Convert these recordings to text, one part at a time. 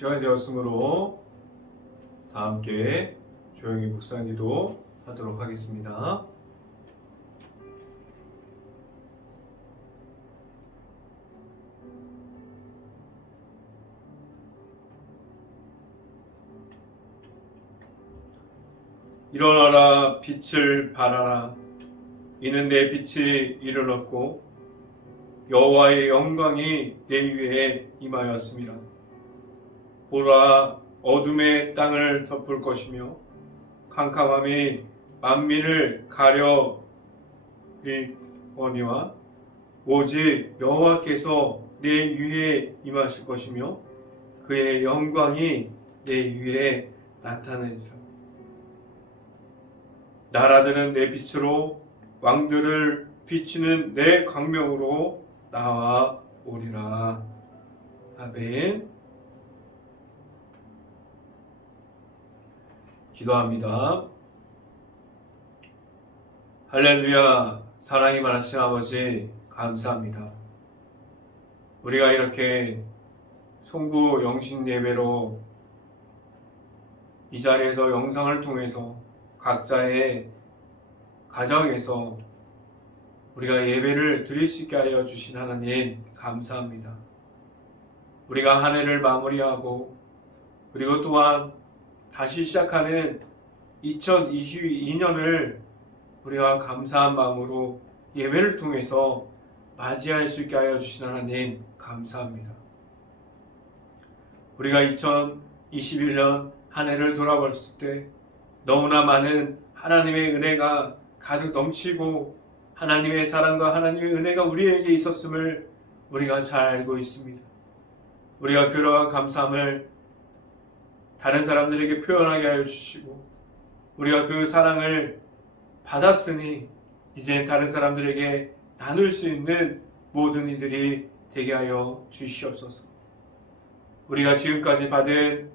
시간이 되었으므로 다 함께 조용히 묵상기도 하도록 하겠습니다. 일어나라 빛을 발하라. 이는 내 빛이 이르렀고 여호와의 영광이 내 위에 임하였습니다. 보라, 어둠의 땅을 덮을 것이며 캄캄함이 만민을 가려리거니와 오직 여호와께서 내 위에 임하실 것이며 그의 영광이 내 위에 나타내리라. 나라들은 내 빛으로, 왕들을 비추는 내 광명으로 나와오리라. 아멘. 기도합니다. 할렐루야. 사랑이 많으신 아버지 감사합니다. 우리가 이렇게 송구 영신 예배로 이 자리에서 영상을 통해서 각자의 가정에서 우리가 예배를 드릴 수 있게 하여 주신 하나님 감사합니다. 우리가 한 해를 마무리하고 그리고 또한 다시 시작하는 2022년을 우리가 감사한 마음으로 예배를 통해서 맞이할 수 있게 하여 주신 하나님 감사합니다. 우리가 2021년 한 해를 돌아봤을 때 너무나 많은 하나님의 은혜가 가득 넘치고 하나님의 사랑과 하나님의 은혜가 우리에게 있었음을 우리가 잘 알고 있습니다. 우리가 그러한 감사함을 다른 사람들에게 표현하게 하여 주시고 우리가 그 사랑을 받았으니 이제 다른 사람들에게 나눌 수 있는 모든 이들이 되게 하여 주시옵소서. 우리가 지금까지 받은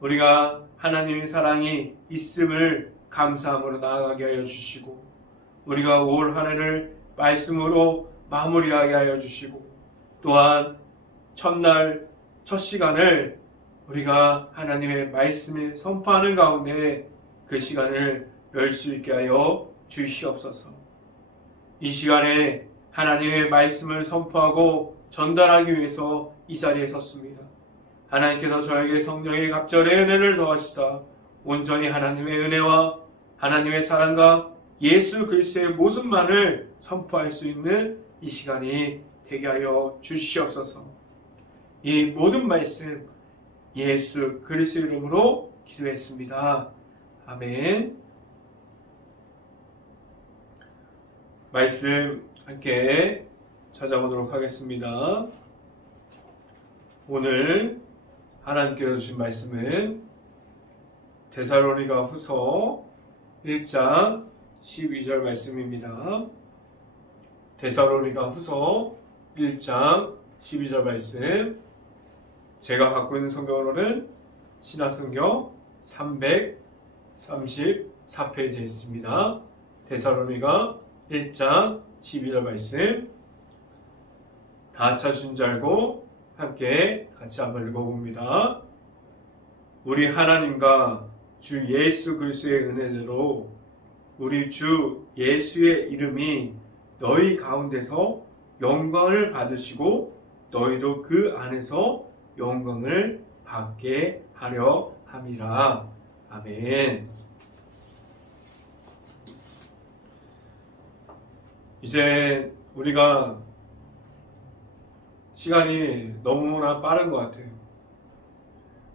우리가 하나님의 사랑이 있음을 감사함으로 나아가게 하여 주시고 우리가 올 한 해를 말씀으로 마무리하게 하여 주시고 또한 첫날 첫 시간을 우리가 하나님의 말씀을 선포하는 가운데 그 시간을 열 수 있게 하여 주시옵소서. 이 시간에 하나님의 말씀을 선포하고 전달하기 위해서 이 자리에 섰습니다. 하나님께서 저에게 성령의 갑절의 은혜를 더하시사 온전히 하나님의 은혜와 하나님의 사랑과 예수 그리스도의 모습만을 선포할 수 있는 이 시간이 되게 하여 주시옵소서. 이 모든 말씀 예수 그리스도의 이름으로 기도했습니다. 아멘. 말씀 함께 찾아보도록 하겠습니다. 오늘 하나님께서 주신 말씀은 데살로니가 후서 1장 12절 말씀입니다. 데살로니가 후서 1장 12절 말씀, 제가 갖고 있는 성경으로는 신약성경 334페이지에 있습니다. 데살로니가 1장 12절 말씀 다 찾으신 줄 알고 함께 같이 한번 읽어봅니다. 우리 하나님과 주 예수 그리스도의 은혜대로 우리 주 예수의 이름이 너희 가운데서 영광을 받으시고 너희도 그 안에서 영광을 받게 하려 함이라. 아멘. 이제 우리가 시간이 너무나 빠른 것 같아요.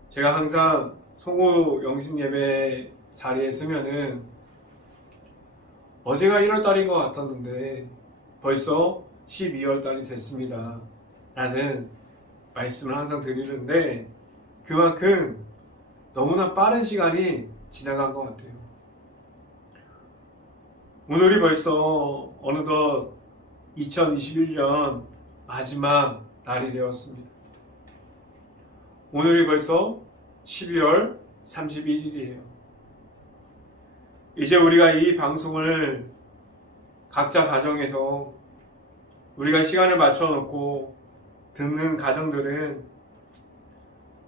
제가 항상 송구 영신 예배 자리에 서면은 어제가 1월달인 것 같았는데 벌써 12월달이 됐습니다 라는 말씀을 항상 드리는데 그만큼 너무나 빠른 시간이 지나간 것 같아요. 오늘이 벌써 어느덧 2021년 마지막 날이 되었습니다. 오늘이 벌써 12월 31일이에요. 이제 우리가 이 방송을 각자 가정에서 우리가 시간을 맞춰놓고 듣는 가정들은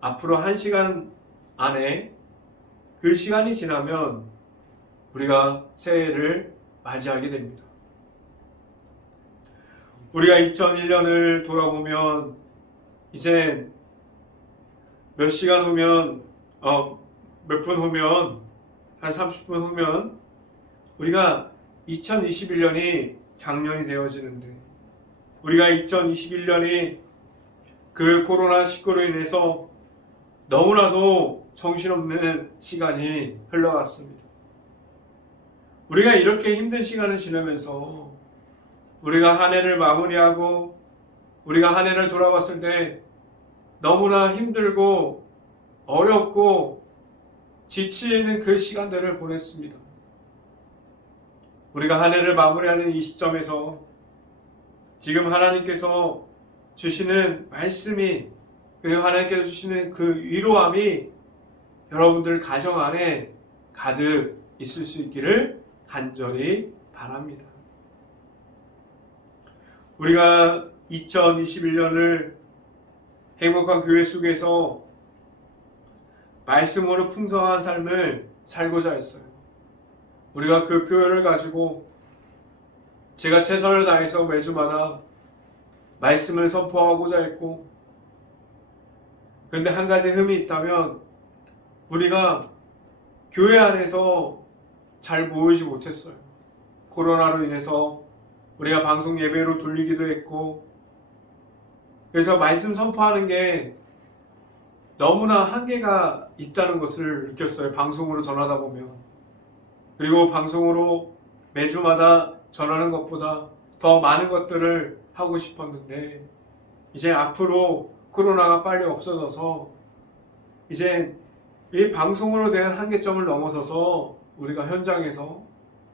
앞으로 1시간 안에 그 시간이 지나면 우리가 새해를 맞이하게 됩니다. 우리가 2001년을 돌아보면 이제 몇 시간 후면 몇 분 후면 한 30분 후면 우리가 2021년이 작년이 되어지는데 우리가 2021년이 그 코로나19로 인해서 너무나도 정신없는 시간이 흘러갔습니다. 우리가 이렇게 힘든 시간을 지내면서 우리가 한 해를 마무리하고 우리가 한 해를 돌아봤을 때 너무나 힘들고 어렵고 지치는 그 시간들을 보냈습니다. 우리가 한 해를 마무리하는 이 시점에서 지금 하나님께서 주시는 말씀이 그리고 하나님께서 주시는 그 위로함이 여러분들 가정 안에 가득 있을 수 있기를 간절히 바랍니다. 우리가 2021년을 행복한 교회 속에서 말씀으로 풍성한 삶을 살고자 했어요. 우리가 그 표현을 가지고 제가 최선을 다해서 매주마다 말씀을 선포하고자 했고, 그런데 한 가지 흠이 있다면 우리가 교회 안에서 잘 모이지 못했어요. 코로나로 인해서 우리가 방송 예배로 돌리기도 했고, 그래서 말씀 선포하는 게 너무나 한계가 있다는 것을 느꼈어요. 방송으로 전하다 보면. 그리고 방송으로 매주마다 전하는 것보다 더 많은 것들을 하고 싶었는데 이제 앞으로 코로나가 빨리 없어져서 이제 이 방송으로 대한 한계점을 넘어서서 우리가 현장에서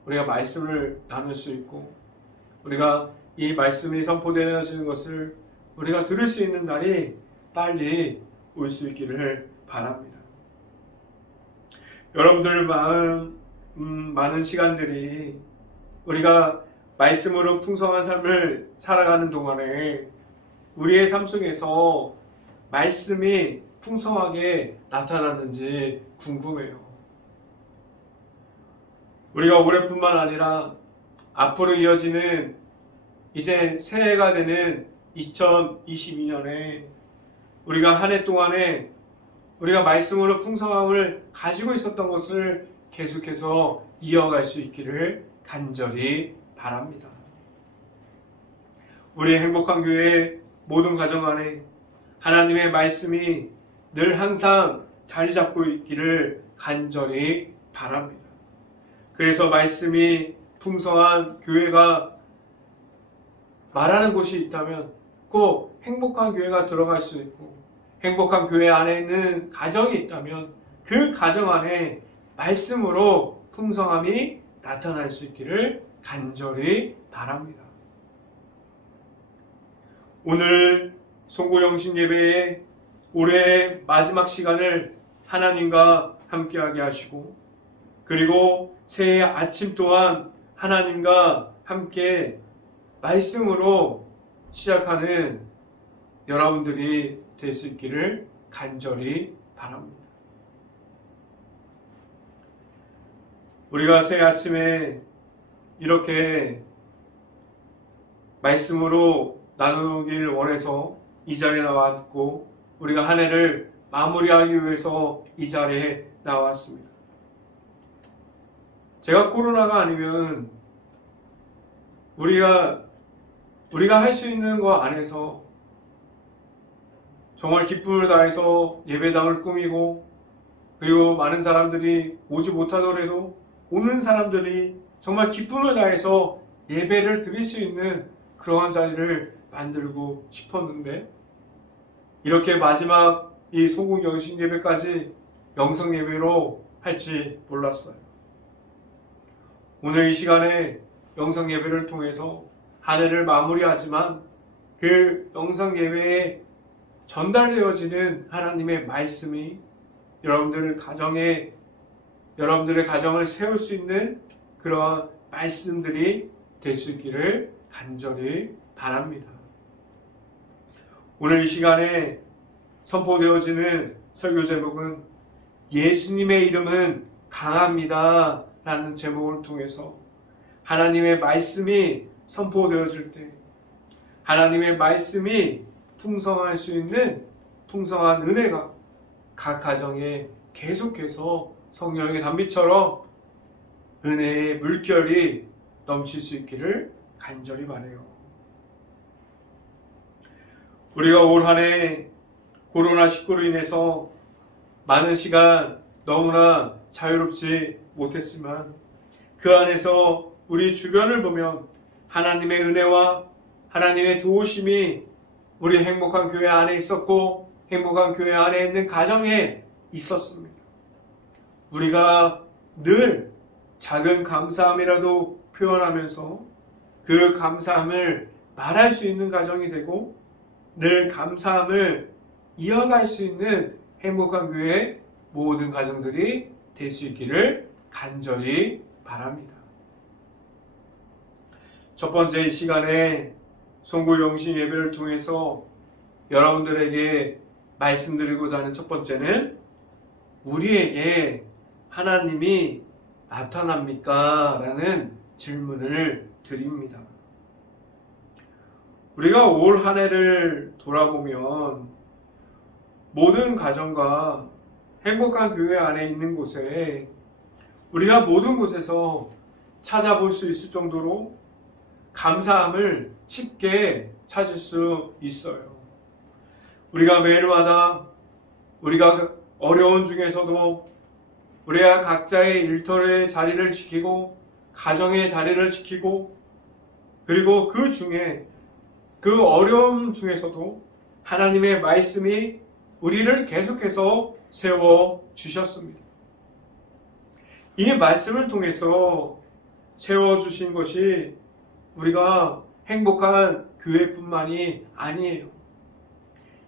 우리가 말씀을 나눌 수 있고 우리가 이 말씀이 선포되어지는 것을 우리가 들을 수 있는 날이 빨리 올 수 있기를 바랍니다. 여러분들 많은 시간들이 우리가 말씀으로 풍성한 삶을 살아가는 동안에 우리의 삶 속에서 말씀이 풍성하게 나타났는지 궁금해요. 우리가 올해뿐만 아니라 앞으로 이어지는 이제 새해가 되는 2022년에 우리가 한 해 동안에 우리가 말씀으로 풍성함을 가지고 있었던 것을 계속해서 이어갈 수 있기를 간절히 바랍니다. 우리의 행복한 교회의 모든 가정 안에 하나님의 말씀이 늘 항상 자리 잡고 있기를 간절히 바랍니다. 그래서 말씀이 풍성한 교회가 말하는 곳이 있다면 꼭 행복한 교회가 들어갈 수 있고 행복한 교회 안에 있는 가정이 있다면 그 가정 안에 말씀으로 풍성함이 나타날 수 있기를 간절히 바랍니다. 오늘 송구영신 예배의 올해의 마지막 시간을 하나님과 함께하게 하시고 그리고 새해 아침 또한 하나님과 함께 말씀으로 시작하는 여러분들이 될 수 있기를 간절히 바랍니다. 우리가 새해 아침에 이렇게 말씀으로 나누길 원해서 이 자리에 나왔고 우리가 한 해를 마무리하기 위해서 이 자리에 나왔습니다. 제가 코로나가 아니면 우리가 할 수 있는 것 안에서 정말 기쁨을 다해서 예배당을 꾸미고 그리고 많은 사람들이 오지 못하더라도 오는 사람들이 정말 기쁨을 다해서 예배를 드릴 수 있는 그러한 자리를 만들고 싶었는데 이렇게 마지막 이 소국 영신 예배까지 영성 예배로 할지 몰랐어요. 오늘 이 시간에 영성 예배를 통해서 한 해를 마무리하지만 그 영성 예배에 전달되어지는 하나님의 말씀이 여러분들의 가정을 세울 수 있는 그러한 말씀들이 될 수 있기를 간절히 바랍니다. 오늘 이 시간에 선포되어지는 설교 제목은 예수님의 이름은 강합니다 라는 제목을 통해서 하나님의 말씀이 선포되어질 때 하나님의 말씀이 풍성할 수 있는 풍성한 은혜가 각 가정에 계속해서 성령의 단비처럼 은혜의 물결이 넘칠 수 있기를 간절히 바라요. 우리가 올 한 해 코로나19로 인해서 많은 시간 너무나 자유롭지 못했지만 그 안에서 우리 주변을 보면 하나님의 은혜와 하나님의 도우심이 우리 행복한 교회 안에 있었고 행복한 교회 안에 있는 가정에 있었습니다. 우리가 늘 작은 감사함이라도 표현하면서 그 감사함을 말할 수 있는 가정이 되고 늘 감사함을 이어갈 수 있는 행복한 교회의 모든 가정들이 될 수 있기를 간절히 바랍니다. 첫 번째 이 시간에 송구 영신 예배를 통해서 여러분들에게 말씀드리고자 하는 첫 번째는 우리에게 하나님이 나타납니까? 라는 질문을 드립니다. 우리가 올 한 해를 돌아보면 모든 가정과 행복한 교회 안에 있는 곳에 우리가 모든 곳에서 찾아볼 수 있을 정도로 감사함을 쉽게 찾을 수 있어요. 우리가 매일마다 우리가 어려운 중에서도 우리가 각자의 일터의 자리를 지키고 가정의 자리를 지키고 그리고 그 중에 그 어려움 중에서도 하나님의 말씀이 우리를 계속해서 세워주셨습니다. 이 말씀을 통해서 세워주신 것이 우리가 행복한 교회뿐만이 아니에요.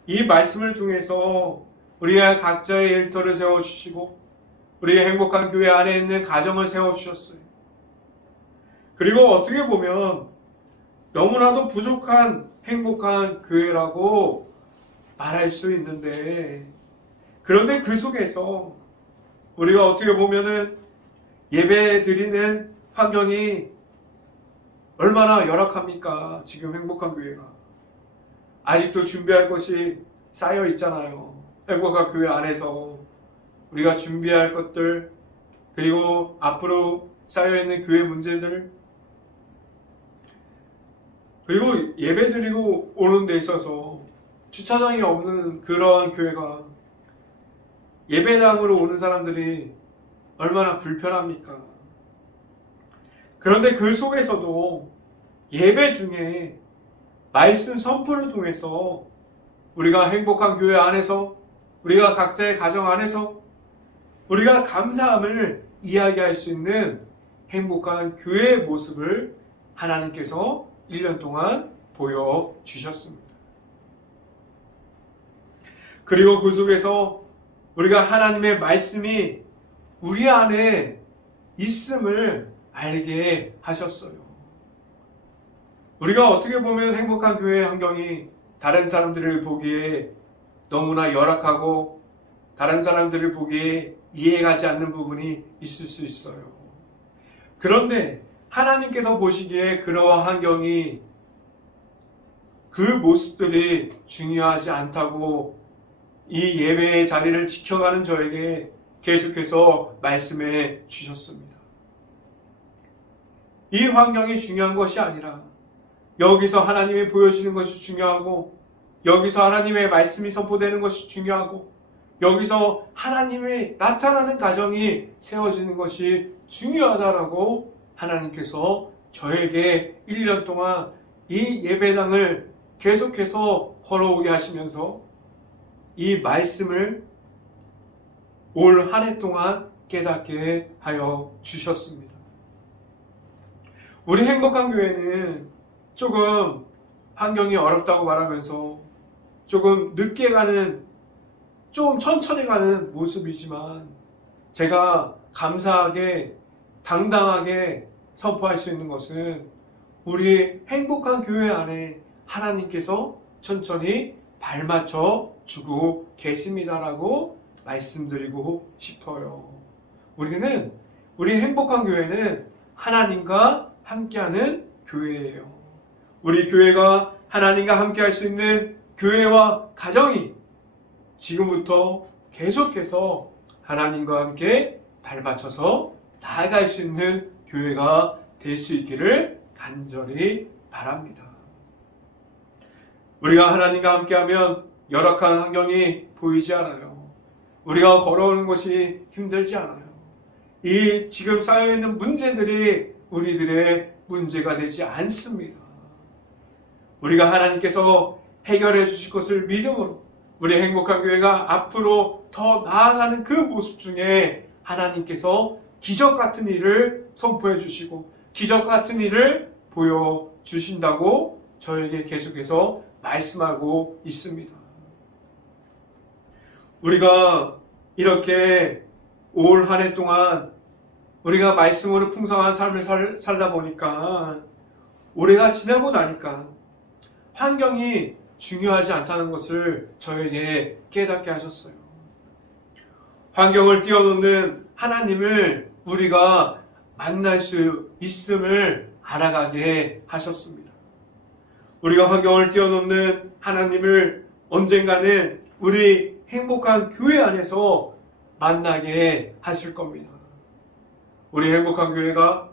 이 말씀을 통해서 우리가 각자의 일터를 세워주시고 우리의 행복한 교회 안에 있는 가정을 세워주셨어요. 그리고 어떻게 보면 너무나도 부족한 행복한 교회라고 말할 수 있는데 그런데 그 속에서 우리가 어떻게 보면은 예배 드리는 환경이 얼마나 열악합니까? 지금 행복한 교회가. 아직도 준비할 것이 쌓여 있잖아요. 행복한 교회 안에서 우리가 준비할 것들 그리고 앞으로 쌓여있는 교회 문제들 그리고 예배 드리고 오는 데 있어서 주차장이 없는 그런 교회가 예배당으로 오는 사람들이 얼마나 불편합니까? 그런데 그 속에서도 예배 중에 말씀 선포를 통해서 우리가 행복한 교회 안에서 우리가 각자의 가정 안에서 우리가 감사함을 이야기할 수 있는 행복한 교회의 모습을 하나님께서 1년 동안 보여주셨습니다. 그리고 그 속에서 우리가 하나님의 말씀이 우리 안에 있음을 알게 하셨어요. 우리가 어떻게 보면 행복한 교회 환경이 다른 사람들을 보기에 너무나 열악하고 다른 사람들을 보기에 이해가지 않는 부분이 있을 수 있어요. 그런데 하나님께서 보시기에 그러한 환경이 그 모습들이 중요하지 않다고 이 예배의 자리를 지켜가는 저에게 계속해서 말씀해 주셨습니다. 이 환경이 중요한 것이 아니라 여기서 하나님이 보여주시는 것이 중요하고 여기서 하나님의 말씀이 선포되는 것이 중요하고 여기서 하나님이 나타나는 가정이 세워지는 것이 중요하다라고 하나님께서 저에게 1년 동안 이 예배당을 계속해서 걸어오게 하시면서 이 말씀을 올 한 해 동안 깨닫게 하여 주셨습니다. 우리 행복한 교회는 조금 환경이 어렵다고 말하면서 조금 늦게 가는, 좀 천천히 가는 모습이지만 제가 감사하게 당당하게 선포할 수 있는 것은 우리 행복한 교회 안에 하나님께서 천천히 발맞춰 주고 계십니다라고 말씀드리고 싶어요. 우리 행복한 교회는 하나님과 함께하는 교회예요. 우리 교회가 하나님과 함께할 수 있는 교회와 가정이 지금부터 계속해서 하나님과 함께 발맞춰서 나아갈 수 있는 교회가 될 수 있기를 간절히 바랍니다. 우리가 하나님과 함께하면 열악한 환경이 보이지 않아요. 우리가 걸어오는 것이 힘들지 않아요. 이 지금 쌓여있는 문제들이 우리들의 문제가 되지 않습니다. 우리가 하나님께서 해결해 주실 것을 믿음으로 우리 행복한 교회가 앞으로 더 나아가는 그 모습 중에 하나님께서 기적 같은 일을 선포해 주시고 기적 같은 일을 보여주신다고 저에게 계속해서 말씀하고 있습니다. 우리가 이렇게 올 한 해 동안 우리가 말씀으로 풍성한 삶을 살다 보니까 올해가 지나고 나니까 환경이 중요하지 않다는 것을 저에게 깨닫게 하셨어요. 환경을 뛰어넘는 하나님을 우리가 만날 수 있음을 알아가게 하셨습니다. 우리가 환경을 뛰어넘는 하나님을 언젠가는 우리 행복한 교회 안에서 만나게 하실 겁니다. 우리 행복한 교회가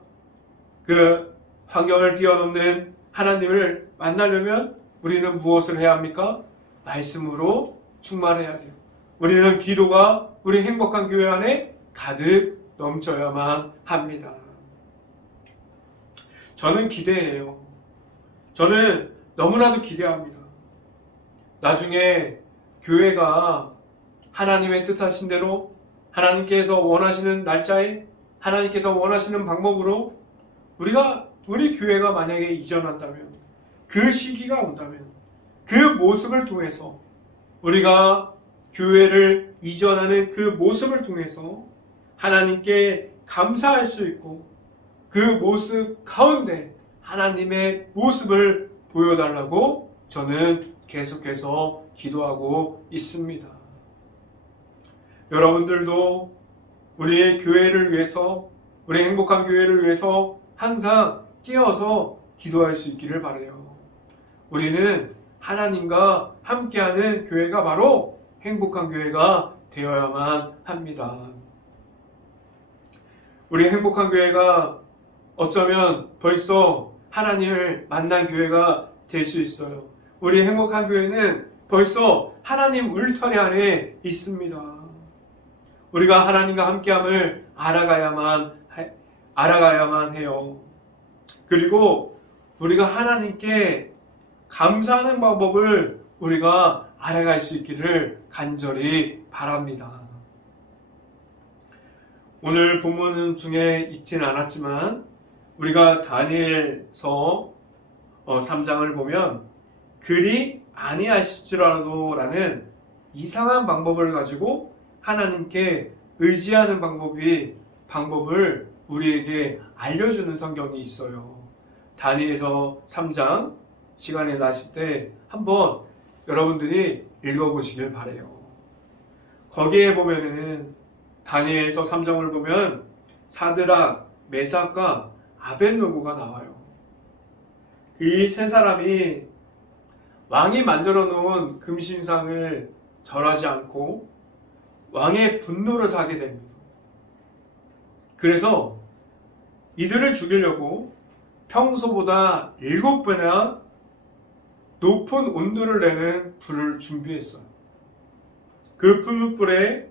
그 환경을 뛰어넘는 하나님을 만나려면 우리는 무엇을 해야 합니까? 말씀으로 충만해야 돼요. 우리는 기도가 우리 행복한 교회 안에 가득 넘쳐야만 합니다. 저는 기대해요. 저는 너무나도 기대합니다. 나중에 교회가 하나님의 뜻하신 대로 하나님께서 원하시는 날짜에 하나님께서 원하시는 방법으로 우리 교회가 만약에 이전한다면 그 시기가 온다면 그 모습을 통해서 우리가 교회를 이전하는 그 모습을 통해서 하나님께 감사할 수 있고 그 모습 가운데 하나님의 모습을 보여달라고 저는 계속해서 기도하고 있습니다. 여러분들도 우리의 교회를 위해서 우리 행복한 교회를 위해서 항상 깨어서 기도할 수 있기를 바라요. 우리는 하나님과 함께하는 교회가 바로 행복한 교회가 되어야만 합니다. 우리 행복한 교회가 어쩌면 벌써 하나님을 만난 교회가 될 수 있어요. 우리 행복한 교회는 벌써 하나님 울타리 안에 있습니다. 우리가 하나님과 함께함을 알아가야만 해요. 그리고 우리가 하나님께 감사하는 방법을 우리가 알아갈 수 있기를 간절히 바랍니다. 오늘 본문 중에 읽진 않았지만 우리가 다니엘서 3장을 보면 그리 아니하실지라도 라는 이상한 방법을 가지고 하나님께 의지하는 방법을 우리에게 알려주는 성경이 있어요. 다니엘서 3장 시간이 나실 때 한번 여러분들이 읽어보시길 바라요. 거기에 보면은 다니엘서 3장을 보면 사드락, 메삭과 아벳느고가 나와요. 이 세 사람이 왕이 만들어 놓은 금신상을 절하지 않고 왕의 분노를 사게 됩니다. 그래서 이들을 죽이려고 평소보다 7배나 높은 온도를 내는 불을 준비했어요. 그 불에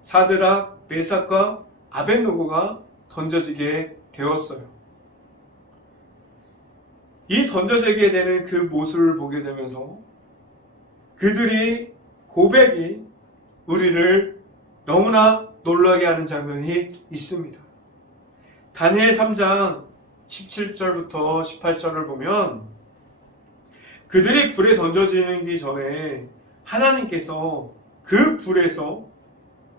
사드락, 메삭과 아벳느고가 던져지게 되었어요. 이 던져지게 되는 그 모습을 보게 되면서 그들이 고백이 우리를 너무나 놀라게 하는 장면이 있습니다. 다니엘 3장 17절부터 18절을 보면 그들이 불에 던져지기 전에 하나님께서 그 불에서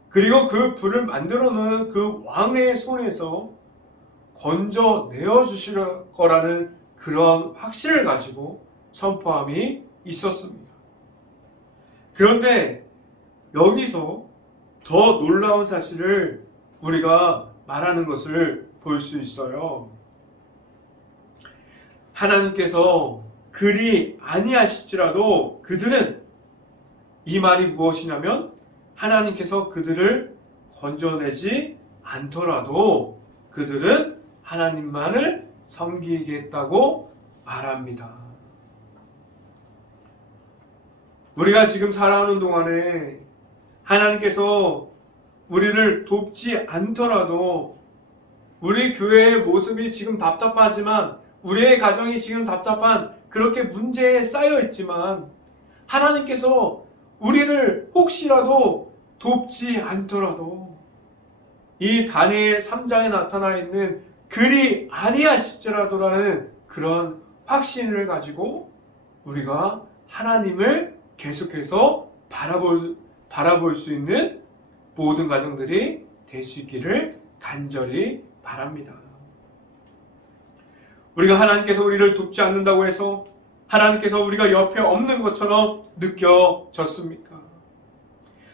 그리고 그 불을 만들어 놓은 그 왕의 손에서 건져내어 주실 거라는 그런 확신을 가지고 선포함이 있었습니다. 그런데 여기서 더 놀라운 사실을 우리가 말하는 것을 볼 수 있어요. 하나님께서 그리 아니하실지라도 그들은, 이 말이 무엇이냐면 하나님께서 그들을 건져내지 않더라도 그들은 하나님만을 섬기겠다고 말합니다. 우리가 지금 살아오는 동안에 하나님께서 우리를 돕지 않더라도 우리 교회의 모습이 지금 답답하지만, 우리의 가정이 지금 답답한 그렇게 문제에 쌓여 있지만, 하나님께서 우리를 혹시라도 돕지 않더라도 이 다니엘 3장에 나타나 있는 그리 아니하실지라도라는 그런 확신을 가지고 우리가 하나님을 계속해서 바라볼 수 있는 모든 가정들이 될 수 있기를 간절히 바랍니다. 우리가 하나님께서 우리를 돕지 않는다고 해서 하나님께서 우리가 옆에 없는 것처럼 느껴졌습니까?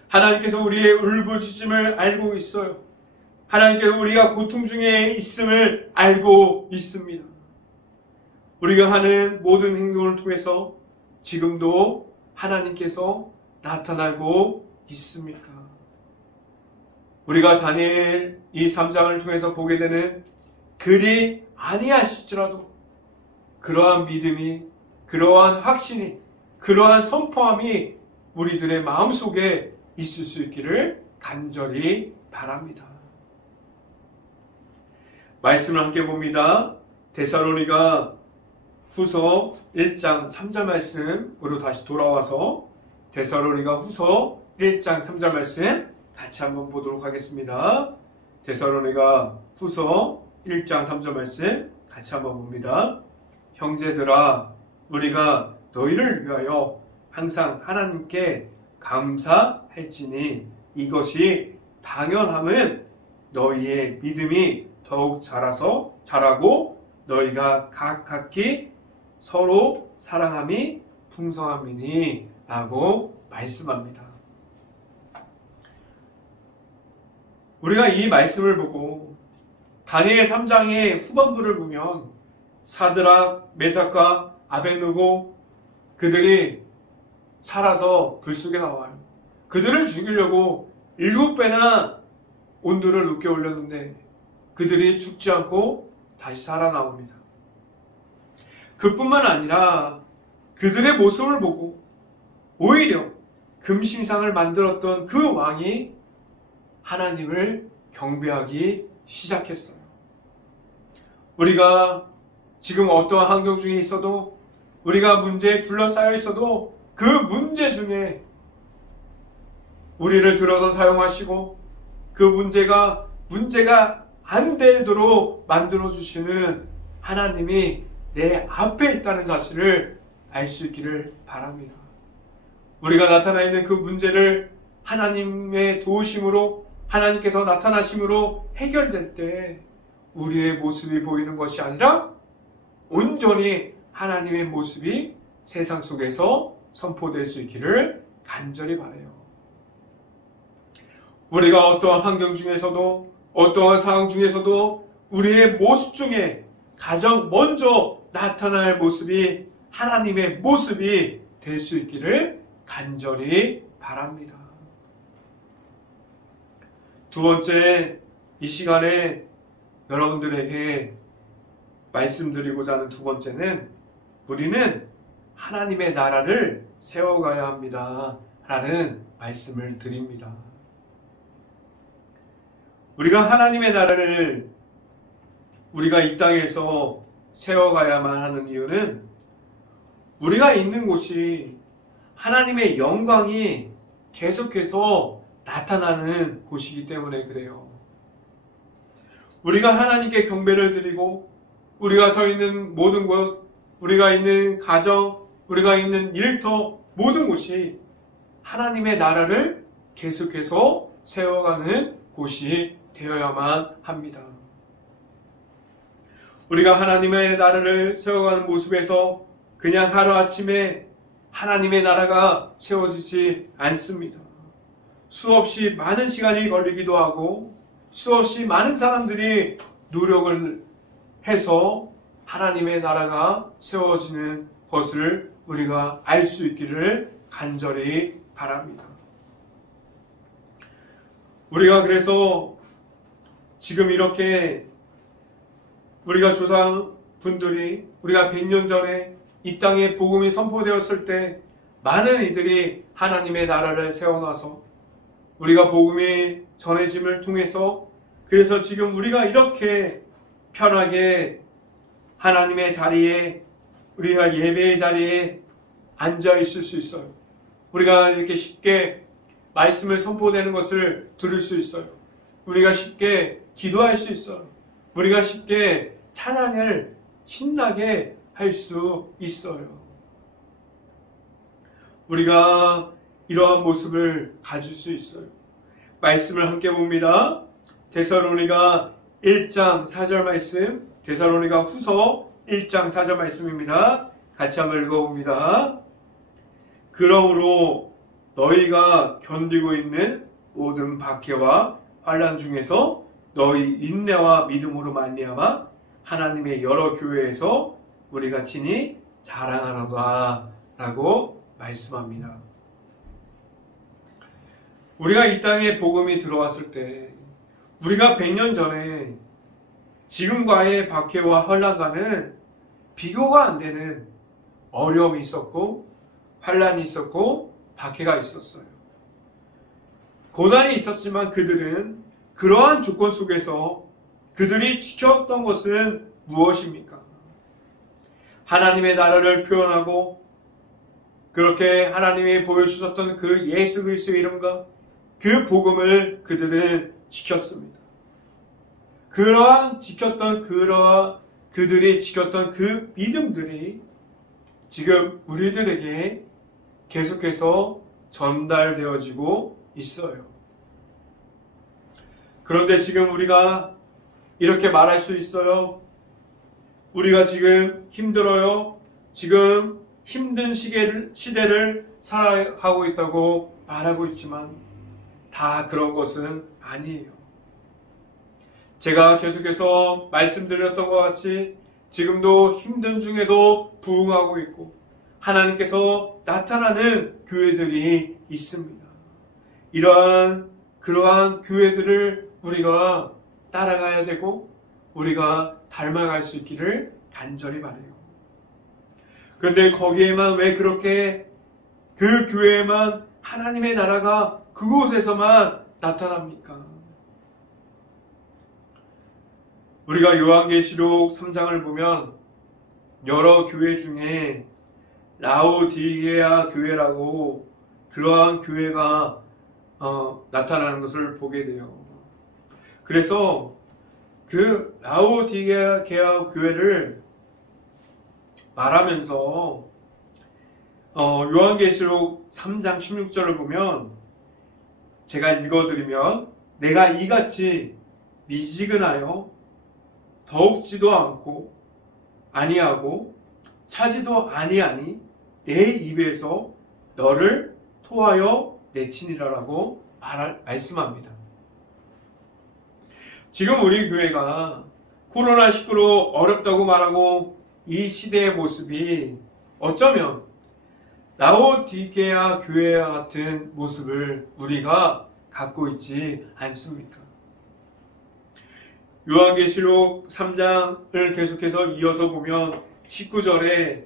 하나님께서 우리의 울부짖음을 알고 있어요. 하나님께서 우리가 고통 중에 있음을 알고 있습니다. 우리가 하는 모든 행동을 통해서 지금도 하나님께서 나타나고 있습니까? 우리가 다니엘 이 3장을 통해서 보게 되는 그리 아니하실지라도 그러한 믿음이, 그러한 확신이, 그러한 선포함이 우리들의 마음속에 있을 수 있기를 간절히 바랍니다. 말씀을 함께 봅니다. 데살로니가 후서 1장 3절 말씀으로 다시 돌아와서 데살로니가 후서 1장 3절 말씀 같이 한번 보도록 하겠습니다. 데살로니가 후서 1장 3절 말씀 같이 한번 봅니다. 형제들아, 우리가 너희를 위하여 항상 하나님께 감사할지니 이것이 당연함은 너희의 믿음이 더욱 자라고 너희가 각각히 서로 사랑함이 풍성함이니 라고 말씀합니다. 우리가 이 말씀을 보고 다니엘 3장의 후반부를 보면 사드락, 메삭과 아벳느고 그들이 살아서 불 속에 나와요. 그들을 죽이려고 7배나 온도를 높게 올렸는데 그들이 죽지 않고 다시 살아나옵니다. 그뿐만 아니라 그들의 모습을 보고 오히려 금심상을 만들었던 그 왕이 하나님을 경배하기 시작했어요. 우리가 지금 어떠한 환경 중에 있어도, 우리가 문제에 둘러싸여 있어도 그 문제 중에 우리를 들어서 사용하시고 그 문제가 안 되도록 만들어주시는 하나님이 내 앞에 있다는 사실을 알 수 있기를 바랍니다. 우리가 나타나 있는 그 문제를 하나님의 도우심으로, 하나님께서 나타나심으로 해결될 때 우리의 모습이 보이는 것이 아니라 온전히 하나님의 모습이 세상 속에서 선포될 수 있기를 간절히 바라요. 우리가 어떠한 환경 중에서도, 어떠한 상황 중에서도 우리의 모습 중에 가장 먼저 나타날 모습이 하나님의 모습이 될 수 있기를 간절히 바랍니다. 두 번째, 이 시간에 여러분들에게 말씀드리고자 하는 두 번째는 우리는 하나님의 나라를 세워가야 합니다 라는 말씀을 드립니다. 우리가 하나님의 나라를 우리가 이 땅에서 세워가야만 하는 이유는 우리가 있는 곳이 하나님의 영광이 계속해서 나타나는 곳이기 때문에 그래요. 우리가 하나님께 경배를 드리고 우리가 서 있는 모든 곳, 우리가 있는 가정, 우리가 있는 일터, 모든 곳이 하나님의 나라를 계속해서 세워가는 곳이 되어야만 합니다. 우리가 하나님의 나라를 세워가는 모습에서 그냥 하루아침에 하나님의 나라가 세워지지 않습니다. 수없이 많은 시간이 걸리기도 하고 수없이 많은 사람들이 노력을 해서 하나님의 나라가 세워지는 것을 우리가 알 수 있기를 간절히 바랍니다. 우리가 그래서 지금 이렇게 우리가 조상분들이 우리가 100년 전에 이 땅에 복음이 선포되었을 때 많은 이들이 하나님의 나라를 세워놔서 우리가 복음이 전해짐을 통해서 그래서 지금 우리가 이렇게 편하게 하나님의 자리에 우리가 예배의 자리에 앉아 있을 수 있어요. 우리가 이렇게 쉽게 말씀을 선포되는 것을 들을 수 있어요. 우리가 쉽게 기도할 수 있어요. 우리가 쉽게 찬양을 신나게 할 수 있어요. 우리가 이러한 모습을 가질 수 있어요. 말씀을 함께 봅니다. 데살로니가 1장 4절 말씀, 데살로니가 후서 1장 4절 말씀입니다. 같이 한번 읽어봅니다. 그러므로 너희가 견디고 있는 모든 박해와 환난 중에서 너희 인내와 믿음으로 말미암아 하나님의 여러 교회에서 우리가 친히 자랑하노라 라고 말씀합니다. 우리가 이 땅에 복음이 들어왔을 때 우리가 100년 전에 지금과의 박해와 환난과는 비교가 안 되는 어려움이 있었고 환난이 있었고 박해가 있었어요. 고난이 있었지만 그들은 그러한 조건 속에서 그들이 지켰던 것은 무엇입니까? 하나님의 나라를 표현하고 그렇게 하나님이 보여주셨던 그 예수 그리스도의 이름과 그 복음을 그들은 지켰습니다. 그들이 지켰던 그 믿음들이 지금 우리들에게 계속해서 전달되어지고 있어요. 그런데 지금 우리가 이렇게 말할 수 있어요. 우리가 지금 힘들어요. 지금 힘든 시대를 살아가고 있다고 말하고 있지만 다 그런 것은 아니에요. 제가 계속해서 말씀드렸던 것 같이 지금도 힘든 중에도 부흥하고 있고 하나님께서 나타나는 교회들이 있습니다. 그러한 교회들을 우리가 따라가야 되고 우리가 닮아갈 수 있기를 간절히 바라요. 그런데 거기에만 왜 그렇게 그 교회에만 하나님의 나라가 그곳에서만 나타납니까? 우리가 요한계시록 3장을 보면 여러 교회 중에 라오디게아 교회라고 그러한 교회가 나타나는 것을 보게 돼요. 그래서 그 라오디게아 교회를 말하면서 요한계시록 3장 16절을 보면 제가 읽어드리면 내가 이같이 미지근하여 더욱지도 않고 아니하고 차지도 아니하니 내 입에서 너를 토하여 내치니라라고 말씀합니다. 지금 우리 교회가 코로나19로 어렵다고 말하고 이 시대의 모습이 어쩌면 라오디게아 교회와 같은 모습을 우리가 갖고 있지 않습니까? 요한계시록 3장을 계속해서 이어서 보면 19절에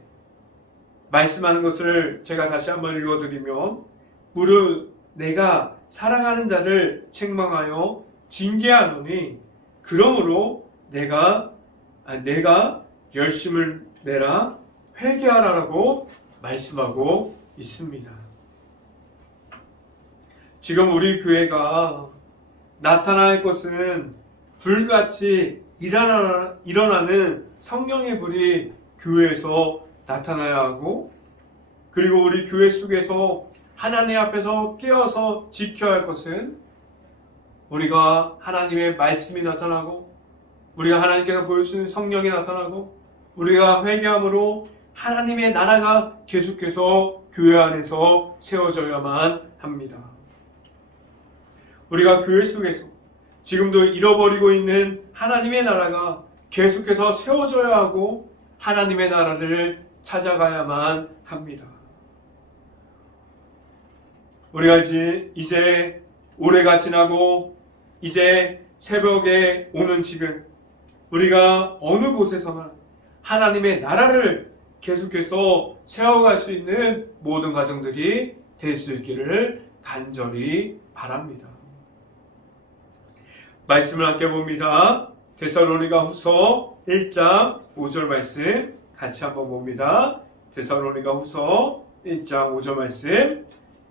말씀하는 것을 제가 다시 한번 읽어드리면 무릇 내가 사랑하는 자를 책망하여 징계하노니 그러므로 내가 열심을 내라 회개하라라고 말씀하고 있습니다. 지금 우리 교회가 나타날 것은 불같이 일어나는 성령의 불이 교회에서 나타나야 하고 그리고 우리 교회 속에서 하나님 앞에서 깨어서 지켜야 할 것은 우리가 하나님의 말씀이 나타나고 우리가 하나님께서 보여주시는 성령이 나타나고 우리가 회개함으로 하나님의 나라가 계속해서 교회 안에서 세워져야만 합니다. 우리가 교회 속에서 지금도 잃어버리고 있는 하나님의 나라가 계속해서 세워져야 하고 하나님의 나라를 찾아가야만 합니다. 우리가 이제 올해가 지나고 이제 새벽에 오는 지금 우리가 어느 곳에서나 하나님의 나라를 계속해서 세워갈 수 있는 모든 가정들이 될 수 있기를 간절히 바랍니다. 말씀을 함께 봅니다. 데살로니가 후서 1장 5절 말씀 같이 한번 봅니다. 데살로니가 후서 1장 5절 말씀.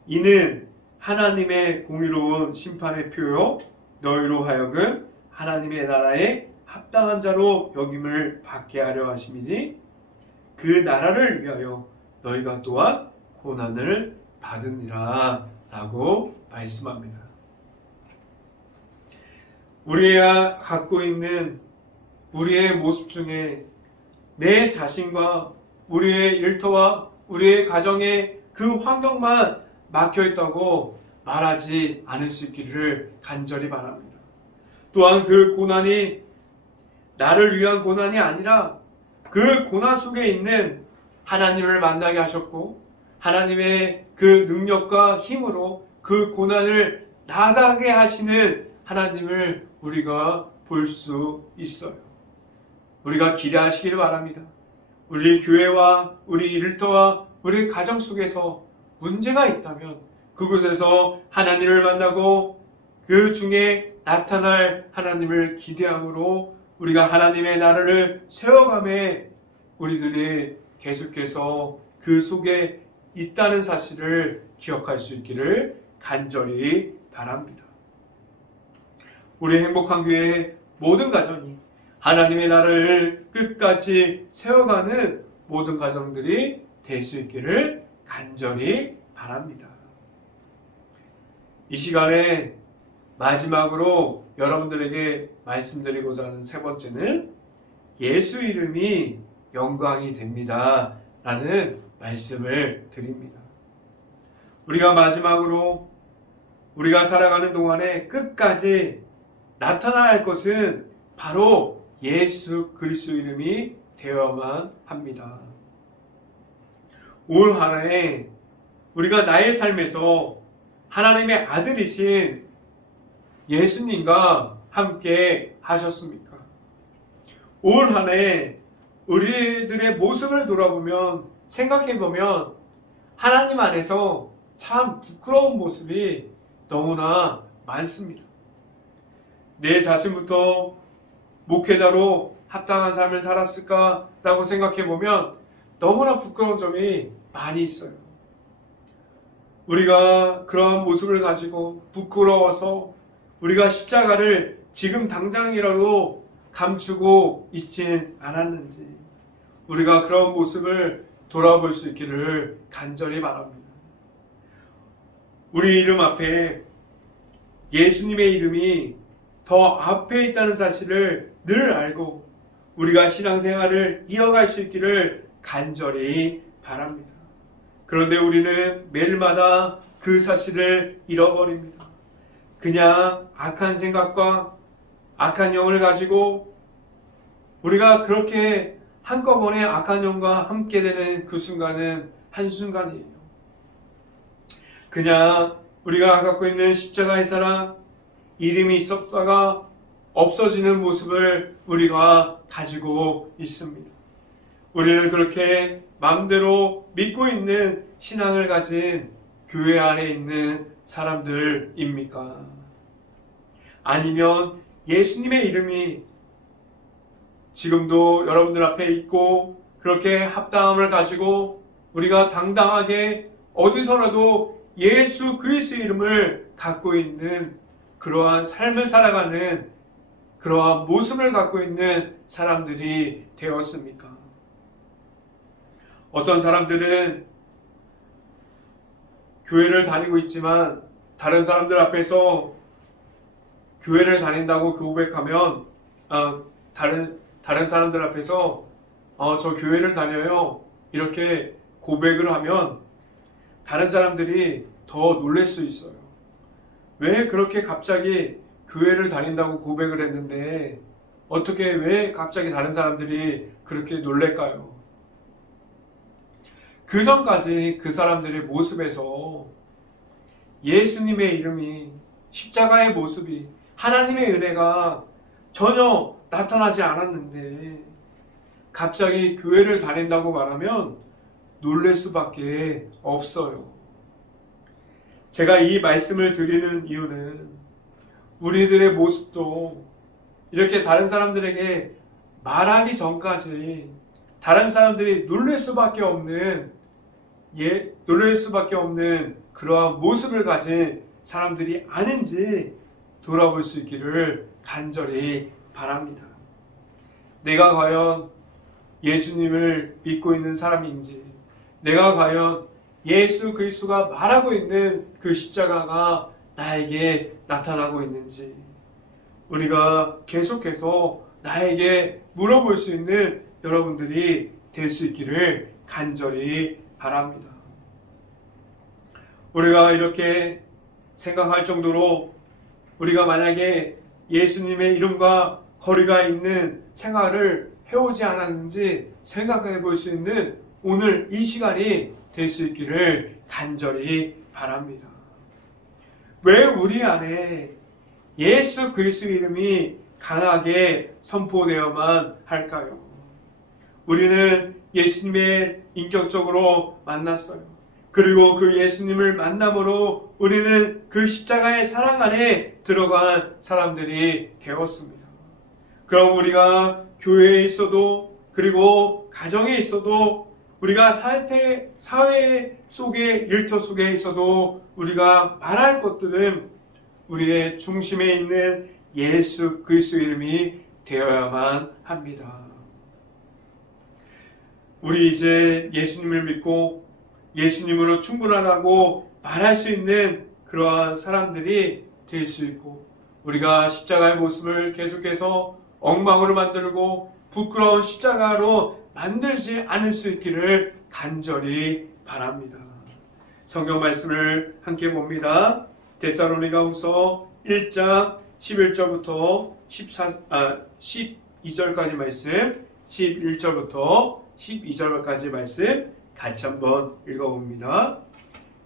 이는 하나님의 공의로운 심판의 표요 너희로 하여금 하나님의 나라에 합당한 자로 여김을 받게 하려 하심이니 그 나라를 위하여 너희가 또한 고난을 받으니라 라고 말씀합니다. 우리가 갖고 있는 우리의 모습 중에 내 자신과 우리의 일터와 우리의 가정에 그 환경만 막혀있다고 말하지 않을 수 있기를 간절히 바랍니다. 또한 그 고난이 나를 위한 고난이 아니라 그 고난 속에 있는 하나님을 만나게 하셨고 하나님의 그 능력과 힘으로 그 고난을 나가게 하시는 하나님을 우리가 볼 수 있어요. 우리가 기대하시기를 바랍니다. 우리 교회와 우리 일터와 우리 가정 속에서 문제가 있다면 그곳에서 하나님을 만나고 그 중에 나타날 하나님을 기대함으로 우리가 하나님의 나라를 세워감에 우리들이 계속해서 그 속에 있다는 사실을 기억할 수 있기를 간절히 바랍니다. 우리 행복한 교회의 모든 가정이 하나님의 나라를 끝까지 세워가는 모든 가정들이 될 수 있기를 간절히 바랍니다. 이 시간에 마지막으로 여러분들에게 말씀드리고자 하는 세 번째는 예수 이름이 영광이 됩니다 라는 말씀을 드립니다. 우리가 마지막으로 우리가 살아가는 동안에 끝까지 나타나야 할 것은 바로 예수 그리스도 이름이 되어야만 합니다. 올 한 해 우리가 나의 삶에서 하나님의 아들이신 예수님과 함께 하셨습니까? 올 한 해 우리들의 모습을 돌아보면 생각해보면 하나님 안에서 참 부끄러운 모습이 너무나 많습니다. 내 자신부터 목회자로 합당한 삶을 살았을까라고 생각해보면 너무나 부끄러운 점이 많이 있어요. 우리가 그러한 모습을 가지고 부끄러워서 우리가 십자가를 지금 당장이라도 감추고 있진 않았는지 우리가 그런 모습을 돌아볼 수 있기를 간절히 바랍니다. 우리 이름 앞에 예수님의 이름이 더 앞에 있다는 사실을 늘 알고 우리가 신앙생활을 이어갈 수 있기를 간절히 바랍니다. 그런데 우리는 매일마다 그 사실을 잃어버립니다. 그냥 악한 생각과 악한 영을 가지고 우리가 그렇게 한꺼번에 악한 영과 함께 되는 그 순간은 한순간이에요. 그냥 우리가 갖고 있는 십자가의 사랑, 이름이 있었다가 없어지는 모습을 우리가 가지고 있습니다. 우리는 그렇게 마음대로 믿고 있는 신앙을 가진 교회 안에 있는 사람들입니까? 아니면 예수님의 이름이 지금도 여러분들 앞에 있고 그렇게 합당함을 가지고 우리가 당당하게 어디서라도 예수 그리스도의 이름을 갖고 있는 그러한 삶을 살아가는 그러한 모습을 갖고 있는 사람들이 되었습니까? 어떤 사람들은 교회를 다니고 있지만 다른 사람들 앞에서 교회를 다닌다고 고백하면 다른 사람들 앞에서 저 교회를 다녀요. 이렇게 고백을 하면 다른 사람들이 더 놀랄 수 있어요. 왜 그렇게 갑자기 교회를 다닌다고 고백을 했는데 왜 갑자기 다른 사람들이 그렇게 놀랄까요? 그 전까지 그 사람들의 모습에서 예수님의 이름이, 십자가의 모습이, 하나님의 은혜가 전혀 나타나지 않았는데 갑자기 교회를 다닌다고 말하면 놀랄 수밖에 없어요. 제가 이 말씀을 드리는 이유는 우리들의 모습도 이렇게 다른 사람들에게 말하기 전까지 다른 사람들이 놀랄 수밖에 없는 그러한 모습을 가진 사람들이 아닌지 돌아볼 수 있기를 간절히 바랍니다. 내가 과연 예수님을 믿고 있는 사람인지, 내가 과연 예수 그리스도가 말하고 있는 그 십자가가 나에게 나타나고 있는지 우리가 계속해서 나에게 물어볼 수 있는 여러분들이 될 수 있기를 간절히 바랍니다. 우리가 이렇게 생각할 정도로 우리가 만약에 예수님의 이름과 거리가 있는 생활을 해오지 않았는지 생각해 볼 수 있는 오늘 이 시간이 될 수 있기를 간절히 바랍니다. 왜 우리 안에 예수 그리스도의 이름이 강하게 선포되어야만 할까요? 우리는 예수님의 인격적으로 만났어요. 그리고 그 예수님을 만남으로 우리는 그 십자가의 사랑 안에 들어간 사람들이 되었습니다. 그럼 우리가 교회에 있어도 그리고 가정에 있어도 우리가 사회 속에 일터 속에 있어도 우리가 말할 것들은 우리의 중심에 있는 예수 그리스도의 이름이 되어야만 합니다. 우리 이제 예수님을 믿고 예수님으로 충분하다고 말할 수 있는 그러한 사람들이 될 수 있고 우리가 십자가의 모습을 계속해서 엉망으로 만들고 부끄러운 십자가로 만들지 않을 수 있기를 간절히 바랍니다. 성경 말씀을 함께 봅니다. 데살로니가후서 1장 11절부터 12절까지 말씀, 11절부터 12절까지 말씀 같이 한번 읽어봅니다.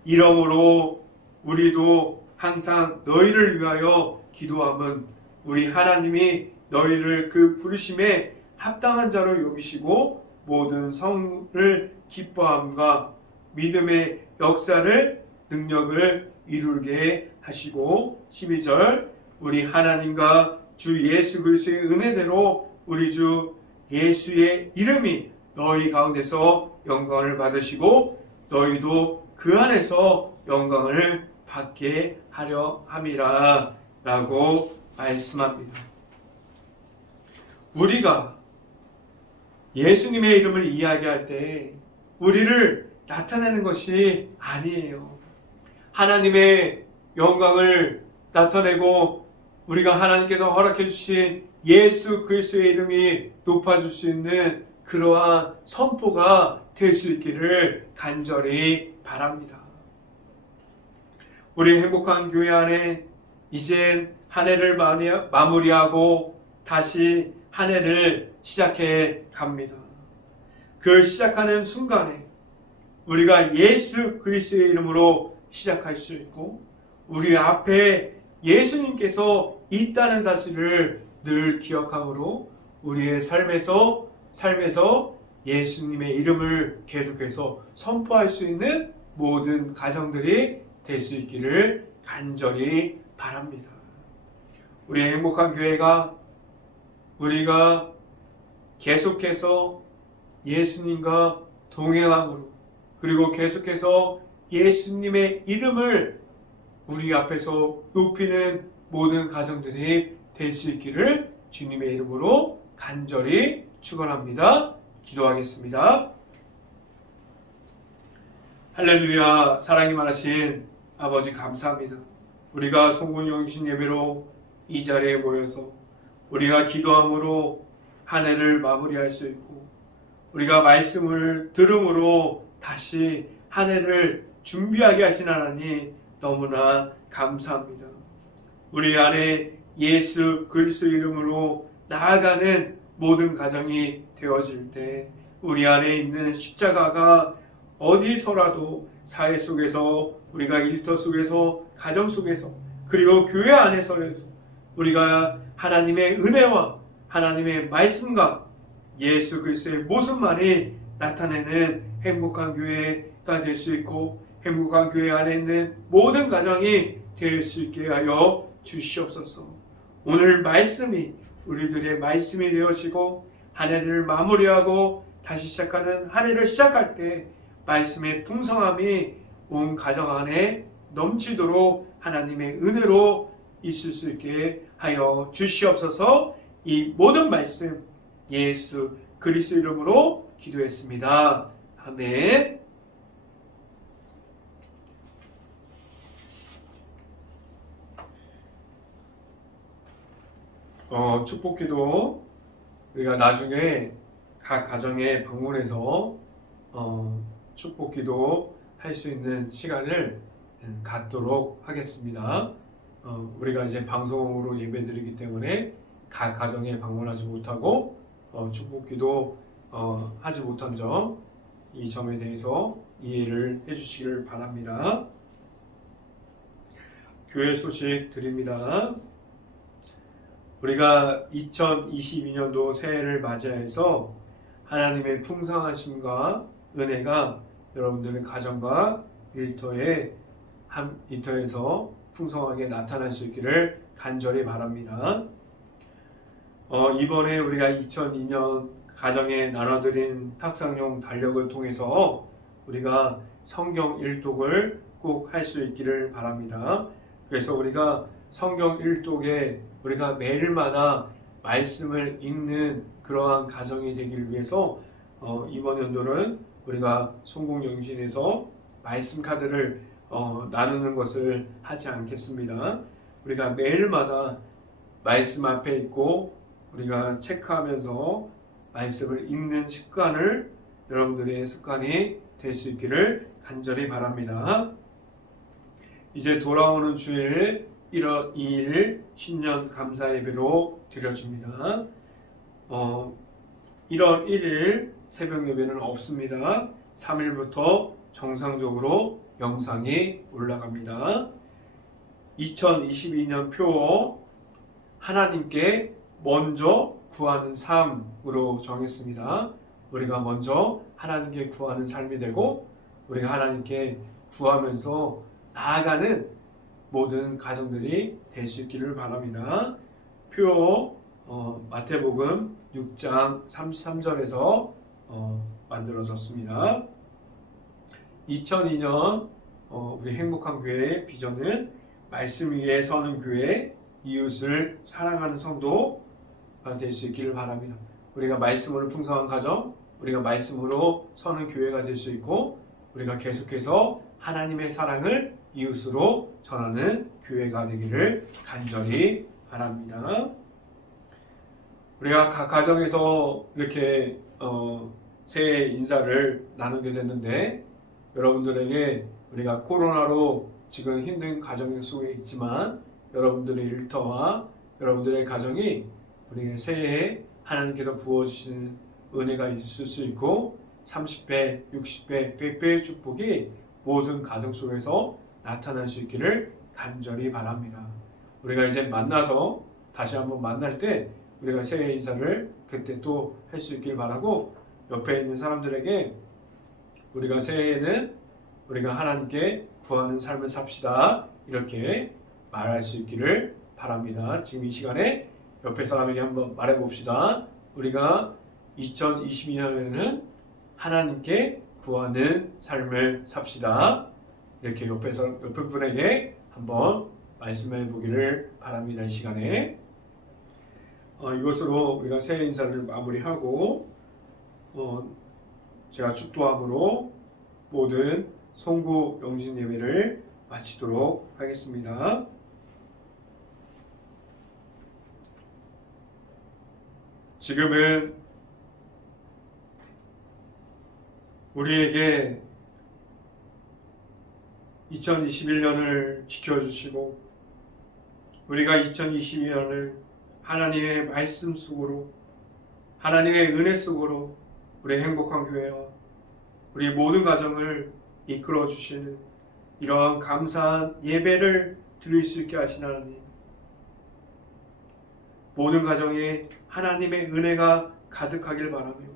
이러므로 우리도 항상 너희를 위하여 기도함은 우리 하나님이 너희를 그 부르심에 합당한 자로 여기시고 모든 성을 기뻐함과 믿음의 역사를 능력을 이루게 하시고 12절 우리 하나님과 주 예수 그리스도의 은혜대로 우리 주 예수의 이름이 너희 가운데서 영광을 받으시고 너희도 그 안에서 영광을 받게 하려 함이라 라고 말씀합니다. 우리가 예수님의 이름을 이야기할 때 우리를 나타내는 것이 아니에요. 하나님의 영광을 나타내고 우리가 하나님께서 허락해 주신 예수 그리스도의 이름이 높아질 수 있는 그러한 선포가 될 수 있기를 간절히 바랍니다. 우리 행복한 교회 안에 이젠 한 해를 마무리하고 다시 한 해를 시작해 갑니다. 그 시작하는 순간에 우리가 예수 그리스도의 이름으로 시작할 수 있고 우리 앞에 예수님께서 있다는 사실을 늘 기억함으로 우리의 삶에서 예수님의 이름을 계속해서 선포할 수 있는 모든 가정들이 될 수 있기를 간절히 바랍니다. 우리의 행복한 교회가 우리가 계속해서 예수님과 동행함으로 그리고 계속해서 예수님의 이름을 우리 앞에서 높이는 모든 가정들이 될 수 있기를 주님의 이름으로 간절히 축원합니다. 기도하겠습니다. 할렐루야. 사랑이 많으신 아버지 감사합니다. 우리가 송군영신 예배로 이 자리에 모여서 우리가 기도함으로 한 해를 마무리할 수 있고 우리가 말씀을 들음으로 다시 한 해를 준비하게 하신 하나님 너무나 감사합니다. 우리 안에 예수 그리스도 이름으로 나아가는 모든 가정이 되어질 때 우리 안에 있는 십자가가 어디서라도 사회 속에서 우리가 일터 속에서 가정 속에서 그리고 교회 안에서라도 우리가 하나님의 은혜와 하나님의 말씀과 예수 그리스도의 모습만이 나타내는 행복한 교회가 될 수 있고 행복한 교회 안에 있는 모든 가정이 될 수 있게 하여 주시옵소서. 오늘 말씀이 우리들의 말씀이 되어지고 한 해를 마무리하고 다시 시작하는 한 해를 시작할 때 말씀의 풍성함이 온 가정 안에 넘치도록 하나님의 은혜로 있을 수 있게 하여 주시옵소서. 이 모든 말씀 예수 그리스도 이름으로 기도했습니다. 아멘. 축복기도 우리가 나중에 각 가정에 방문해서 축복기도 할 수 있는 시간을 갖도록 하겠습니다. 우리가 이제 방송으로 예배드리기 때문에 각 가정에 방문하지 못하고 축복기도 하지 못한 점, 이 점에 대해서 이해를 해주시기를 바랍니다. 교회 소식 드립니다. 우리가 2022년도 새해를 맞이해서 하나님의 풍성하심과 은혜가 여러분들의 가정과 일터에서 풍성하게 나타날 수 있기를 간절히 바랍니다. 이번에 우리가 2002년 가정에 나눠드린 탁상용 달력을 통해서 우리가 성경 일독을 꼭 할 수 있기를 바랍니다. 그래서 우리가 성경 일독에 우리가 매일마다 말씀을 읽는 그러한 가정이 되기를 위해서 이번 연도는 우리가 송공영신에서 말씀 카드를 나누는 것을 하지 않겠습니다. 우리가 매일마다 말씀 앞에 있고 우리가 체크하면서 말씀을 읽는 습관을 여러분들의 습관이 될 수 있기를 간절히 바랍니다. 이제 돌아오는 주일 1월 2일 신년 감사 예배로 드려집니다. 1월 1일 새벽 예배는 없습니다. 3일부터 정상적으로 영상이 올라갑니다. 2022년 표 하나님께 먼저 구하는 삶으로 정했습니다. 우리가 먼저 하나님께 구하는 삶이 되고 우리가 하나님께 구하면서 나아가는 모든 가정들이 될 수 있기를 바랍니다. 표 마태복음 6장 33절에서 만들어졌습니다. 2002년 우리 행복한 교회의 비전은 말씀 위에 서는 교회, 이웃을 사랑하는 성도가 될 수 있기를 바랍니다. 우리가 말씀으로 풍성한 가정, 우리가 말씀으로 서는 교회가 될 수 있고 우리가 계속해서 하나님의 사랑을 이웃으로 전하는 교회가 되기를 간절히 바랍니다. 우리가 각 가정에서 이렇게 새해 인사를 나누게 됐는데 여러분들에게 우리가 코로나로 지금 힘든 가정 속에 있지만 여러분들의 일터와 여러분들의 가정이 우리 새해에 하나님께서 부어주시는 은혜가 있을 수 있고 30배, 60배, 100배의 축복이 모든 가정 속에서 나타날 수 있기를 간절히 바랍니다. 우리가 이제 만나서 다시 한번 만날 때 우리가 새해 인사를 그때 또 할 수 있길 바라고 옆에 있는 사람들에게 우리가 새해에는 우리가 하나님께 구하는 삶을 삽시다 이렇게 말할 수 있기를 바랍니다. 지금 이 시간에 옆에 사람에게 한번 말해봅시다. 우리가 2022년에는 하나님께 구하는 삶을 삽시다. 이렇게 옆에 분에게 한번 말씀해 보기를 바랍니다. 이 시간에 이것으로 우리가 새해 인사를 마무리하고 제가 축도함으로 모든 송구 영신 예배를 마치도록 하겠습니다. 지금은 우리에게 2021년을 지켜주시고 우리가 2022년을 하나님의 말씀 속으로 하나님의 은혜 속으로 우리 행복한 교회와 우리 모든 가정을 이끌어 주시는 이러한 감사한 예배를 드릴 수 있게 하신 하나님, 모든 가정에 하나님의 은혜가 가득하길 바라며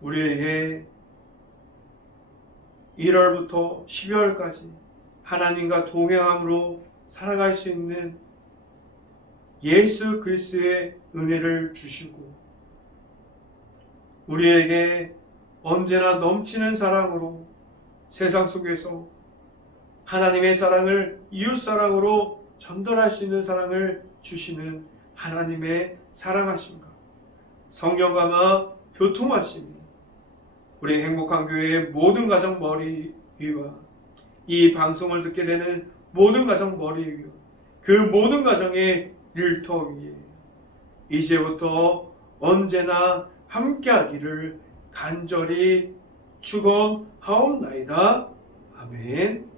우리에게 1월부터 12월까지 하나님과 동행함으로 살아갈 수 있는 예수 그리스도의 은혜를 주시고 우리에게 언제나 넘치는 사랑으로 세상 속에서 하나님의 사랑을 이웃사랑으로 전달할 수 있는 사랑을 주시는 하나님의 사랑하심과 성령과 교통하심이 우리 행복한 교회의 모든 가정 머리 위와 이 방송을 듣게 되는 모든 가정 머리 위와 그 모든 가정의 일터 위에 이제부터 언제나 함께하기를 간절히 축원하옵나이다. 아멘.